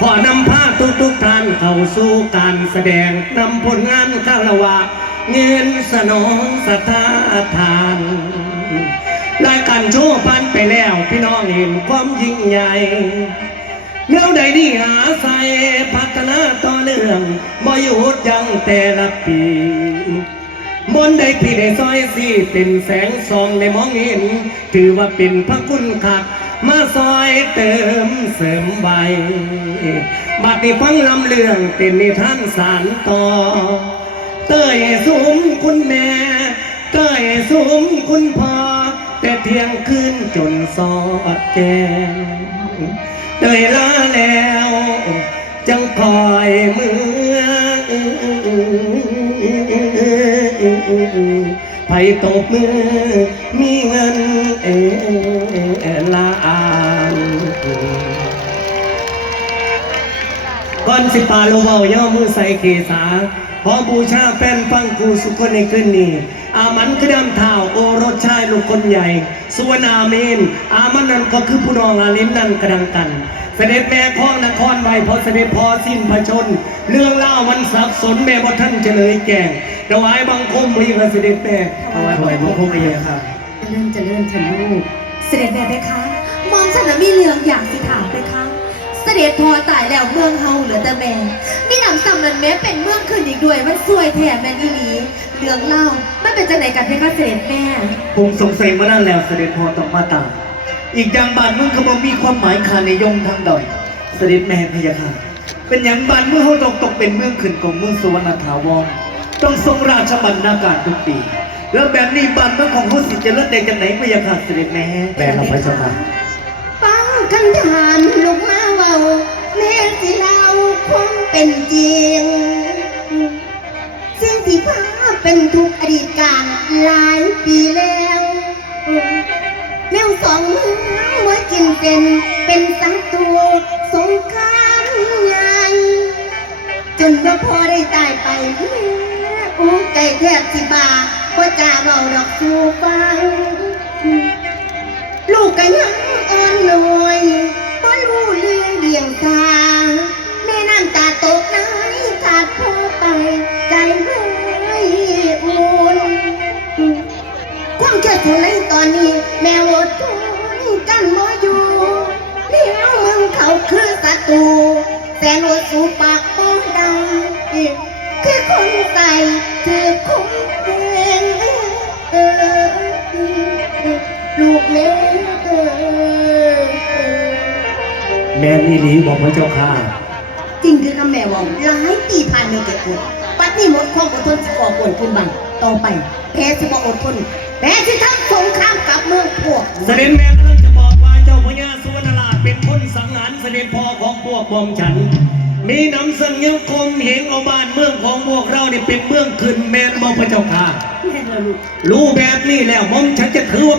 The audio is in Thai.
ขอนำพาทุกทุกท่านเข้าสู่การแสดงนำผลงานคารวะเงินสนองสถาทานรายการโชว์พันไปแล้วพี่น้องเห็นความยิ่งใหญ่เนื่อใดนี่หาใส่พัฒนาต่อเนื่องบ่หยุดยังแต่ละปีมนต์ใดที่ได้ซอยสีเป็นแสงส่องในมองเห็น ถือว่าเป็นพระคุณคัก มาซอยเติมเสริมใบบัดนี้ฟังลำเรื่องเป็นนิทานสารต่อ เต้ยสุมคุณแม่ เต้ยสุมคุณพ่อ แต่เที่ยงคืนจนสอดแจงเต้ยลาแล้ว จังคอยมือไผตบมือมีเงินเอ ก่อนสิปาโลเวาย่อมือใส่เกษาขอบูชาแฟนฟังครูสุคนในคืนนี้อามันคือดำเท้าโอรสชายลูกคนใหญ่ สุวรรณอาเมน อามันนั่นก็คือผู้นองอาลิมนั่นกระดังกัน เสด็จแม่ข้องนครไว้พอเสด็จพอสิ้นพระชน เรื่องเล่ามันสับสนแม่บ่ท่านเฉลยแก่งถวายบังคมพระเสด็จแม่ถวายบังคมพระเยาค่ะเริ่มจะเริ่มฉันลูกเสด็จแม่ไปคะมองฉันน่ะมีเรื่องอยากสิถามไปคะเสด็จ พอตายแล้วเมืองเฮาเหลือแต่แม่มีหนำซ้ำนั้นแม้เป็นเมืองขึ้นอีกด้วย มันสวยแถมแม่นอีหลีเรื่องเล่ามันเป็นจังไหนกันเพคะเสด็จแม่ผมสงสัยมานั่นแล้วเสด็จพ่อต้องมาตามอีกอย่างบ้านเมืองก็บ่มีความหมายคาในยงทางดอย เสด็จแม่พะยาค่ะเป็นอย่างบ้านเมืองเขาตกตกเป็นเมืองขึ้นของเมืองสุวรรณถาวรต้องทรงราชบรรณาการทุกปีแล้วแบบนี้บ้านเมืองของเขาสิเจะเลิศได้จังไหนพะยาค่ะเสด็จแม่แม่เราพระเจ้าค่ะฟังคำถามลูกมาเว่า แม่สิเล่าคงเป็นจริงสิ่งที่พาเป็นทุกอดีตการหลายปีแล้วแนวสองมือว่ากินเป็นเป็นศัตรูสงครามใหญ่จนว่าพอได้ตายไปแม่อู้ใจแทบสิบาว่าจะเบาดอกสูฟังลูกก็ยัง อนนี้แม่อดทนกันบ่อยู่เลี้ยวมึงเขาคือศัตรูแสนอดสูปากป้องดังคือคนใส่คือคงเป็นเออลูกเล็กเออแม่นี่หลีบอกพระเจ้าค่ะจริงคือคำแม่บอกหลายปีผ่านมืองเกิดกดปัดนี้หมดความอดทนสก่อกวนขึ้นบังต่อไปแพ้สิบ่อดทน แพ้สิทำสงครามกับเมืองพวกเสด็จแม่กำลังจะบอกว่าเจ้าพญาสุวรรณราชเป็นคนสังหารเสด็จพ่อของพวกบอมฉัน มีน้ำสังยคมเห็นเอาบ้านเมืองของพวกเราเนี่ยเป็นเมืองขึ้นแมนบอพระเจ้าค่ะ แม่ละลูก รู้แบบนี้แล้วมอมฉันจะถือว่า